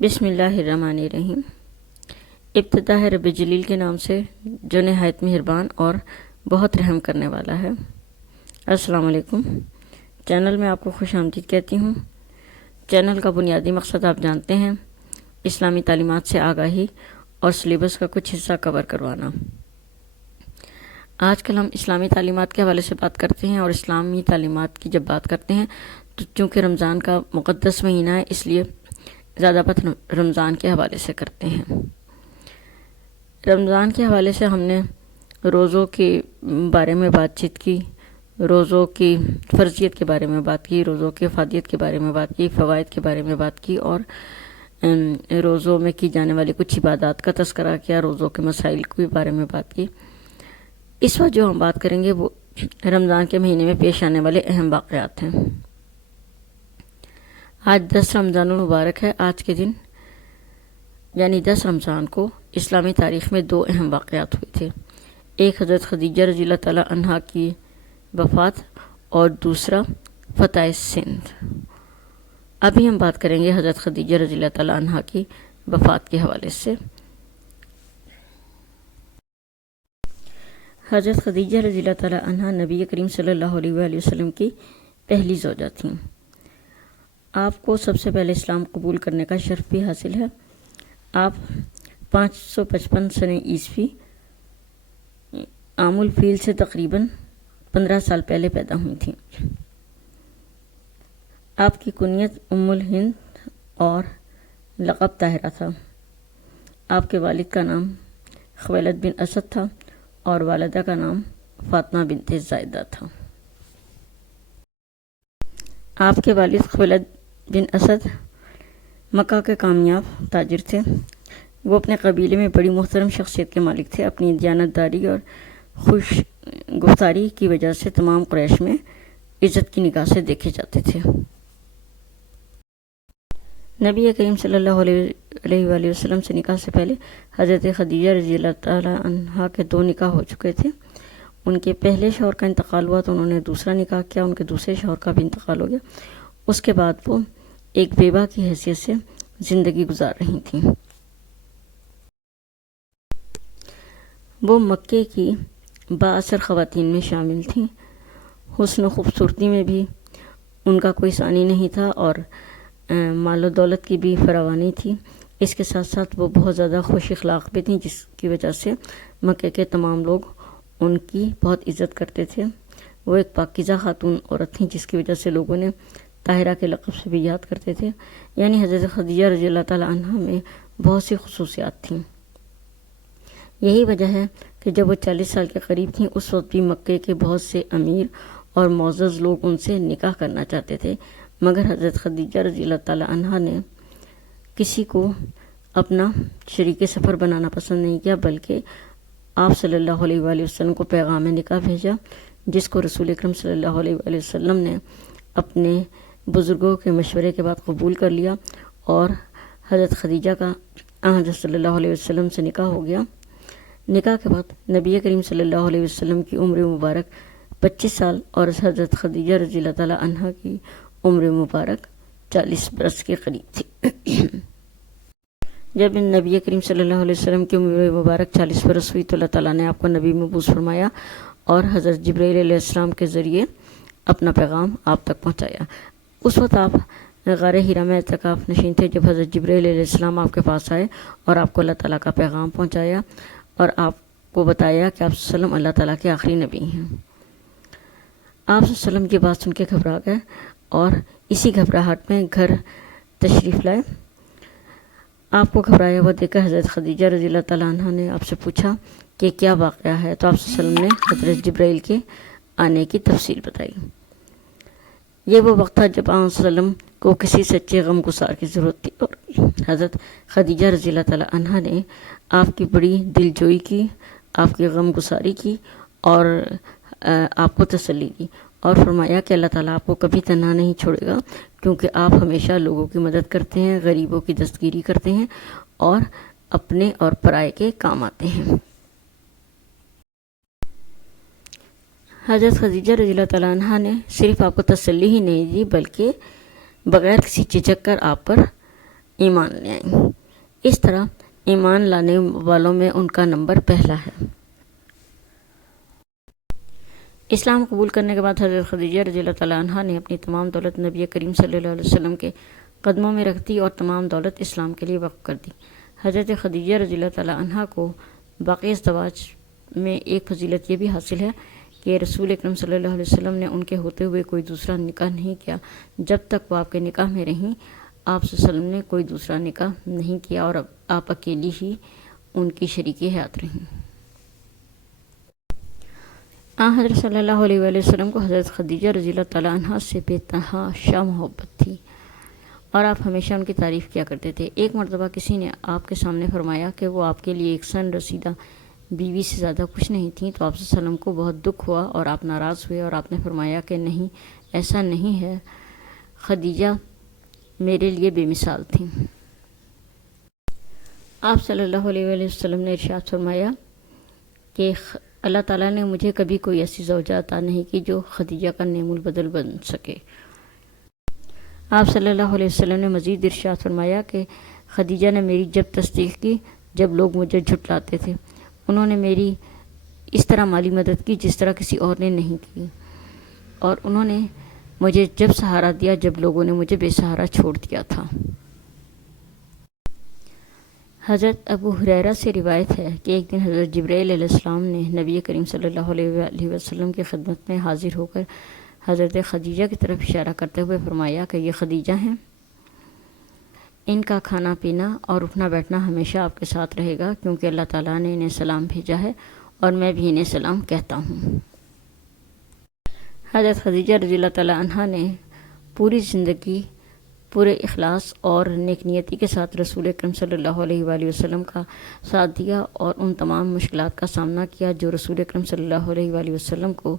بسم اللہ الرحمن الرحیم۔ ابتدا ہے رب جلیل کے نام سے جو نہایت مہربان اور بہت رحم کرنے والا ہے۔ السلام علیکم۔ چینل میں آپ کو خوش آمدید کہتی ہوں۔ چینل کا بنیادی مقصد آپ جانتے ہیں، اسلامی تعلیمات سے آگاہی اور سلیبس کا کچھ حصہ کور کروانا۔ آج کل ہم اسلامی تعلیمات کے حوالے سے بات کرتے ہیں، اور اسلامی تعلیمات کی جب بات کرتے ہیں تو چونکہ رمضان کا مقدس مہینہ ہے، اس لیے زیادہ بات رمضان کے حوالے سے کرتے ہیں۔ رمضان کے حوالے سے ہم نے روزوں کے بارے میں بات چیت کی، روزوں کی فرضیت کے بارے میں بات کی، روزوں کی افادیت کے بارے میں بات کی، فوائد کے بارے میں بات کی، اور روزوں میں کی جانے والی کچھ عبادات کا تذکرہ کیا، روزوں کے مسائل کے بارے میں بات کی۔ اس وقت جو ہم بات کریں گے وہ رمضان کے مہینے میں پیش آنے والے اہم واقعات ہیں۔ آج 10 رمضان المبارک ہے۔ آج کے دن یعنی 10 رمضان کو اسلامی تاریخ میں 2 اہم واقعات ہوئے تھے۔ ایک حضرت خدیجہ رضی اللہ تعالی عنہا کی وفات اور دوسرا فتح سندھ۔ ابھی ہم بات کریں گے حضرت خدیجہ رضی اللہ تعالی عنہا کی وفات کے حوالے سے۔ حضرت خدیجہ رضی اللہ تعالی عنہا نبی کریم صلی اللہ علیہ وآلہ وسلم کی پہلی زوجہ تھیں۔ آپ کو سب سے پہلے اسلام قبول کرنے کا شرف بھی حاصل ہے۔ آپ 555 سنہ عیسوی عام الفیل سے تقریباً 15 سال پہلے پیدا ہوئی تھیں۔ آپ کی کنیت ام الہند اور لقب طاہرہ تھا۔ آپ کے والد کا نام خویلد بن اسد تھا اور والدہ کا نام فاطمہ بنت زائدہ تھا۔ آپ کے والد خویلد بن اسد مکہ کے کامیاب تاجر تھے۔ وہ اپنے قبیلے میں بڑی محترم شخصیت کے مالک تھے۔ اپنی دیانتداری اور خوش گفتاری کی وجہ سے تمام قریش میں عزت کی نگاہ سے دیکھے جاتے تھے۔ نبی کریم صلی اللہ علیہ وآلہ وسلم سے نکاح سے پہلے حضرت خدیجہ رضی اللہ تعالی عنہا کے 2 نکاح ہو چکے تھے۔ ان کے پہلے شوہر کا انتقال ہوا تو انہوں نے دوسرا نکاح کیا، ان کے دوسرے شوہر کا بھی انتقال ہو گیا۔ اس کے بعد وہ ایک بیوہ کی حیثیت سے زندگی گزار رہی تھیں۔ وہ مکے کی بااثر خواتین میں شامل تھیں۔ حسن و خوبصورتی میں بھی ان کا کوئی ثانی نہیں تھا، اور مال و دولت کی بھی فراوانی تھی۔ اس کے ساتھ ساتھ وہ بہت زیادہ خوش اخلاق بھی تھیں، جس کی وجہ سے مکے کے تمام لوگ ان کی بہت عزت کرتے تھے۔ وہ ایک پاکیزہ خاتون عورت تھیں، جس کی وجہ سے لوگوں نے طاہرہ کے لقب سے بھی یاد کرتے تھے۔ یعنی حضرت خدیجہ رضی اللہ تعالی عنہا میں بہت سی خصوصیات تھیں۔ یہی وجہ ہے کہ جب وہ 40 سال کے قریب تھیں، اس وقت بھی مکے کے بہت سے امیر اور معزز لوگ ان سے نکاح کرنا چاہتے تھے، مگر حضرت خدیجہ رضی اللہ تعالی عنہا نے کسی کو اپنا شریک سفر بنانا پسند نہیں کیا، بلکہ آپ صلی اللہ علیہ وآلہ وسلم کو پیغام نکاح بھیجا، جس کو رسول اکرم صلی اللہ علیہ وآلہ وسلم نے اپنے بزرگوں کے مشورے کے بعد قبول کر لیا، اور حضرت خدیجہ کا حضرت صلی اللہ علیہ وسلم سے نکاح ہو گیا۔ نکاح کے بعد نبی کریم صلی اللہ علیہ وسلم کی عمر مبارک 25 سال اور حضرت خدیجہ رضی اللہ تعالی عنہا کی عمر مبارک 40 برس کے قریب تھی۔ جب نبی کریم صلی اللہ علیہ وسلم کی عمر مبارک 40 برس ہوئی تو اللہ تعالیٰ نے آپ کو نبی مبعوث فرمایا اور حضرت جبرائیل علیہ السلام کے ذریعے اپنا پیغام آپ تک پہنچایا۔ اس وقت آپ غار حرا میں اعتکاف نشین تھے جب حضرت جبرائیل علیہ السلام آپ کے پاس آئے اور آپ کو اللہ تعالیٰ کا پیغام پہنچایا اور آپ کو بتایا کہ آپ صلی اللہ علیہ وسلم اللہ تعالیٰ کے آخری نبی ہیں۔ آپ صلی اللہ علیہ وسلم کی بات سن کے گھبرا گئے اور اسی گھبراہٹ میں گھر تشریف لائے۔ آپ کو گھبرایا ہوا دیکھ کر حضرت خدیجہ رضی اللہ تعالیٰ عنہا نے آپ سے پوچھا کہ کیا واقعہ ہے، تو آپ صلی اللہ علیہ وسلم نے حضرت جبرائیل کے آنے کی تفصیل بتائی۔ یہ وہ وقت تھا جب آپ صلی اللہ علیہ وسلم کو کسی سچے غم گسار کی ضرورت تھی، اور حضرت خدیجہ رضی اللہ تعالیٰ عنہا نے آپ کی بڑی دل جوئی کی، آپ کی غم گساری کی اور آپ کو تسلی دی، اور فرمایا کہ اللہ تعالیٰ آپ کو کبھی تنہا نہیں چھوڑے گا، کیونکہ آپ ہمیشہ لوگوں کی مدد کرتے ہیں، غریبوں کی دستگیری کرتے ہیں اور اپنے اور پرائے کے کام آتے ہیں۔ حضرت خدیجہ رضی اللہ تعالیٰ عنہا نے صرف آپ کو تسلی ہی نہیں دی، بلکہ بغیر کسی جھجک کر آپ پر ایمان لے آئیں۔ اس طرح ایمان لانے والوں میں ان کا نمبر پہلا ہے۔ اسلام قبول کرنے کے بعد حضرت خدیجہ رضی اللہ تعالیٰ عنہ نے اپنی تمام دولت نبی کریم صلی اللہ علیہ وسلم کے قدموں میں رکھ دی اور تمام دولت اسلام کے لیے وقف کر دی۔ حضرت خدیجہ رضی اللہ تعالیٰ عنہ کو باقی ازدواج میں ایک فضیلت یہ بھی حاصل ہے کہ رسول اکرم صلی اللہ علیہ وسلم نے ان کے ہوتے ہوئے کوئی دوسرا نکاح نہیں کیا۔ جب تک وہ آپ کے نکاح میں رہیں، آپ صلی اللہ علیہ وسلم نے کوئی دوسرا نکاح نہیں کیا اور آپ اکیلی ہی ان کی شریک حیات رہیں۔ حضرت صلی اللہ علیہ وآلہ وسلم کو حضرت خدیجہ رضی اللہ تعالیٰ عنہ سے بے تحاشا محبت تھی اور آپ ہمیشہ ان کی تعریف کیا کرتے تھے۔ ایک مرتبہ کسی نے آپ کے سامنے فرمایا کہ وہ آپ کے لیے ایک سن رسیدہ بیوی سے زیادہ کچھ نہیں تھیں، تو آپ صلی اللہ علیہ وسلم کو بہت دکھ ہوا اور آپ ناراض ہوئے اور آپ نے فرمایا کہ نہیں، ایسا نہیں ہے، خدیجہ میرے لیے بے مثال تھیں۔ آپ صلی اللہ علیہ وآلہ وسلم نے ارشاد فرمایا کہ اللہ تعالیٰ نے مجھے کبھی کوئی ایسی زوجہ عطا نہیں کی جو خدیجہ کا نعم البدل بن سکے۔ آپ صلی اللہ علیہ وسلم نے مزید ارشاد فرمایا کہ خدیجہ نے میری جب تصدیق کی جب لوگ مجھے جھٹلاتے تھے، انہوں نے میری اس طرح مالی مدد کی جس طرح کسی اور نے نہیں کی، اور انہوں نے مجھے جب سہارا دیا جب لوگوں نے مجھے بے سہارا چھوڑ دیا تھا۔ حضرت ابو ہریرہ سے روایت ہے کہ ایک دن حضرت جبرائیل علیہ السلام نے نبی کریم صلی اللہ علیہ وسلم کی خدمت میں حاضر ہو کر حضرت خدیجہ کی طرف اشارہ کرتے ہوئے فرمایا کہ یہ خدیجہ ہیں، ان کا کھانا پینا اور اٹھنا بیٹھنا ہمیشہ آپ کے ساتھ رہے گا، کیونکہ اللہ تعالیٰ نے انہیں سلام بھیجا ہے اور میں بھی انہیں سلام کہتا ہوں۔ حضرت خدیجہ رضی اللہ تعالیٰ عنہ نے پوری زندگی پورے اخلاص اور نیک نیتی کے ساتھ رسول اکرم صلی اللہ علیہ وآلہ وسلم کا ساتھ دیا اور ان تمام مشکلات کا سامنا کیا جو رسول اکرم صلی اللہ علیہ وآلہ وسلم کو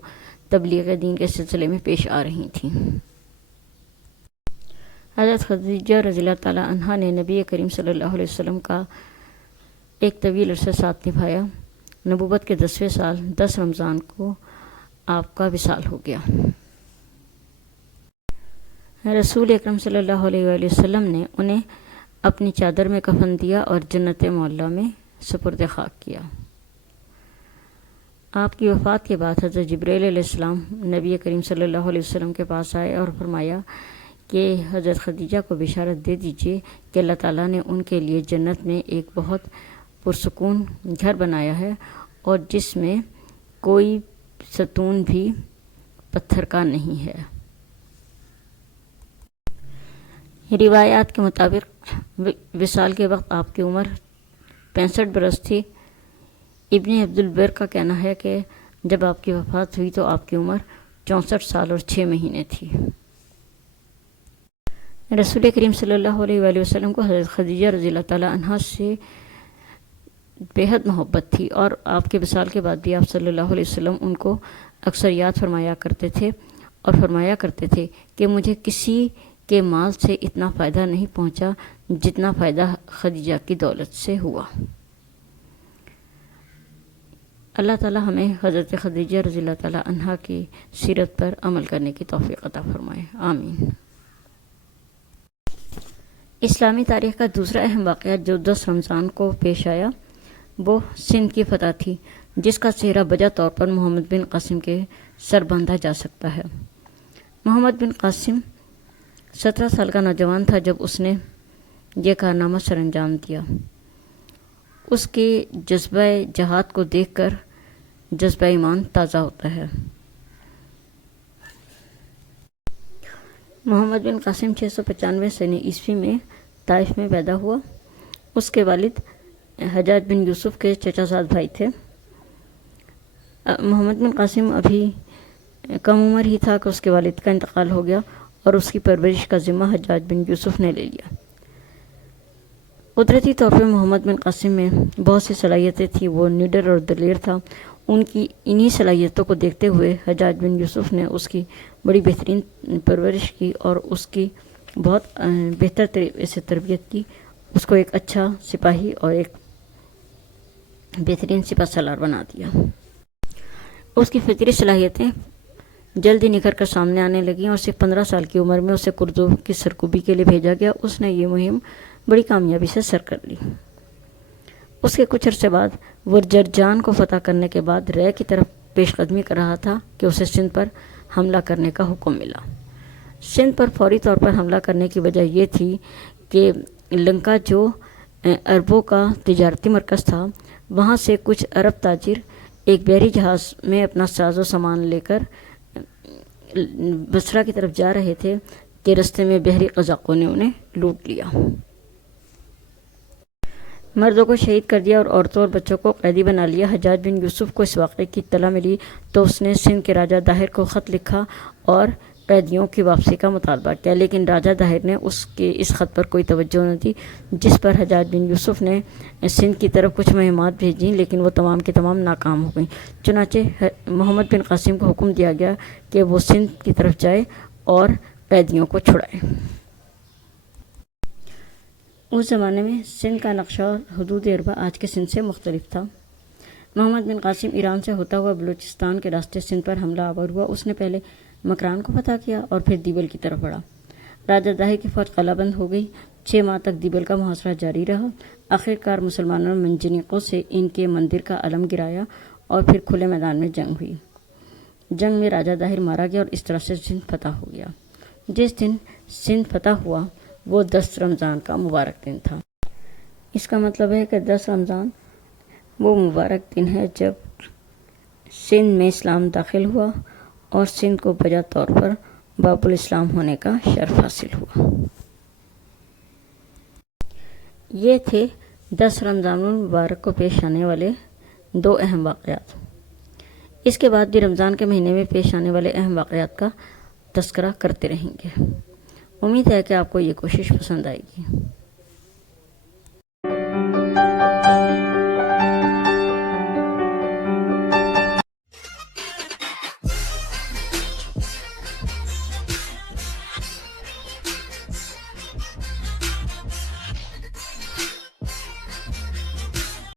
تبلیغ دین کے سلسلے میں پیش آ رہی تھیں۔ حضرت خدیجہ رضی اللہ تعالیٰ عنہ نے نبی کریم صلی اللہ علیہ وسلم کا ایک طویل عرصہ ساتھ نبھایا۔ نبوت کے 10ویں سال 10 رمضان کو آپ کا وصال ہو گیا۔ رسول اکرم صلی اللہ علیہ وآلہ وسلم نے انہیں اپنی چادر میں کفن دیا اور جنت معلیٰ میں سپرد خاک کیا۔ آپ کی وفات کے بعد حضرت جبرائیل علیہ السلام نبی کریم صلی اللہ علیہ وسلم کے پاس آئے اور فرمایا کہ حضرت خدیجہ کو بشارت دے دیجیے کہ اللہ تعالیٰ نے ان کے لیے جنت میں ایک بہت پرسکون گھر بنایا ہے اور جس میں کوئی ستون بھی پتھر کا نہیں ہے۔ روایات کے مطابق وصال کے وقت آپ کی عمر 65 برس تھی۔ ابن عبد البر کا کہنا ہے کہ جب آپ کی وفات ہوئی تو آپ کی عمر 64 سال اور 6 مہینے تھی۔ رسول کریم صلی اللہ علیہ وآلہ وسلم کو حضرت خدیجہ رضی اللہ تعالیٰ عنہ سے بےحد محبت تھی اور آپ کے وصال کے بعد بھی آپ صلی اللہ علیہ وسلم ان کو اکثر یاد فرمایا کرتے تھے اور فرمایا کرتے تھے کہ مجھے کسی کے مال سے اتنا فائدہ نہیں پہنچا جتنا فائدہ خدیجہ کی دولت سے ہوا۔ اللہ تعالیٰ ہمیں حضرت خدیجہ رضی اللہ تعالیٰ عنہ کی سیرت پر عمل کرنے کی توفیق عطا فرمائے، آمین۔ اسلامی تاریخ کا دوسرا اہم واقعہ جو 10 رمضان کو پیش آیا وہ سندھ کی فتح تھی، جس کا چہرہ بجا طور پر محمد بن قاسم کے سر باندھا جا سکتا ہے۔ محمد بن قاسم 17 سال کا نوجوان تھا جب اس نے یہ کارنامہ سر انجام دیا۔ اس کے جذبہ جہاد کو دیکھ کر جذبہ ایمان تازہ ہوتا ہے۔ محمد بن قاسم 695 سنہ عیسوی میں طائف میں پیدا ہوا۔ اس کے والد حجاج بن یوسف کے چچا زاد بھائی تھے۔ محمد بن قاسم ابھی کم عمر ہی تھا کہ اس کے والد کا انتقال ہو گیا اور اس کی پرورش کا ذمہ حجاج بن یوسف نے لے لیا۔ قدرتی طور پر محمد بن قاسم میں بہت سی صلاحیتیں تھیں، وہ نڈر اور دلیر تھا۔ ان کی انہی صلاحیتوں کو دیکھتے ہوئے حجاج بن یوسف نے اس کی بڑی بہترین پرورش کی اور اس کی بہت بہتر طریقے سے تربیت کی، اس کو ایک اچھا سپاہی اور ایک بہترین سپہ سالار بنا دیا۔ اس کی فطری صلاحیتیں جلدی نکھر کر سامنے آنے لگیں اور صرف 15 سال کی عمر میں اسے قرضوں کی سرکوبی کے لیے بھیجا گیا۔ اس نے یہ مہم بڑی کامیابی سے سر کر لی۔ اس کے کچھ عرصے بعد وہ جرجان کو فتح کرنے کے بعد رے کی طرف پیش قدمی کر رہا تھا کہ اسے سندھ پر حملہ کرنے کا حکم ملا۔ سندھ پر فوری طور پر حملہ کرنے کی وجہ یہ تھی کہ لنکا جو عربوں کا تجارتی مرکز تھا، وہاں سے کچھ عرب تاجر ایک بحری جہاز میں اپنا ساز و سامان لے کر بصرہ کی طرف جا رہے تھے کہ رستے میں بحری قزاقوں نے انہیں لوٹ لیا، مردوں کو شہید کر دیا اور عورتوں اور بچوں کو قیدی بنا لیا۔ حجاج بن یوسف کو اس واقعے کی اطلاع ملی تو اس نے سندھ کے راجہ داہر کو خط لکھا اور قیدیوں کی واپسی کا مطالبہ کیا، لیکن راجہ داہر نے اس خط پر کوئی توجہ نہ دی، جس پر حجاج بن یوسف نے سندھ کی طرف کچھ مہمات بھیجیں، لیکن وہ تمام کی تمام ناکام ہو گئیں۔ چنانچہ محمد بن قاسم کو حکم دیا گیا کہ وہ سندھ کی طرف جائے اور قیدیوں کو چھڑائے۔ اس زمانے میں سندھ کا نقشہ اور حدود اربع آج کے سندھ سے مختلف تھا۔ محمد بن قاسم ایران سے ہوتا ہوا بلوچستان کے راستے سندھ پر حملہ آور ہوا۔ اس نے پہلے مکران کو فتح کیا اور پھر دیبل کی طرف بڑھا۔ راجہ داہر کی فوج قلعہ بند ہو گئی۔ 6 ماہ تک دیبل کا محاصرہ جاری رہا۔ آخرکار مسلمانوں نے منجنیقوں سے ان کے مندر کا علم گرایا اور پھر کھلے میدان میں جنگ ہوئی۔ جنگ میں راجہ داہر مارا گیا اور اس طرح سے سندھ فتح ہو گیا۔ جس دن سندھ فتح ہوا وہ 10 رمضان کا مبارک دن تھا۔ اس کا مطلب ہے کہ 10 رمضان وہ مبارک دن ہے جب سندھ میں اسلام داخل ہوا اور سندھ کو بجا طور پر باب الاسلام ہونے کا شرف حاصل ہوا۔ یہ تھے 10 رمضان المبارک کو پیش آنے والے 2 اہم واقعات۔ اس کے بعد بھی رمضان کے مہینے میں پیش آنے والے اہم واقعات کا تذکرہ کرتے رہیں گے۔ امید ہے کہ آپ کو یہ کوشش پسند آئے گی۔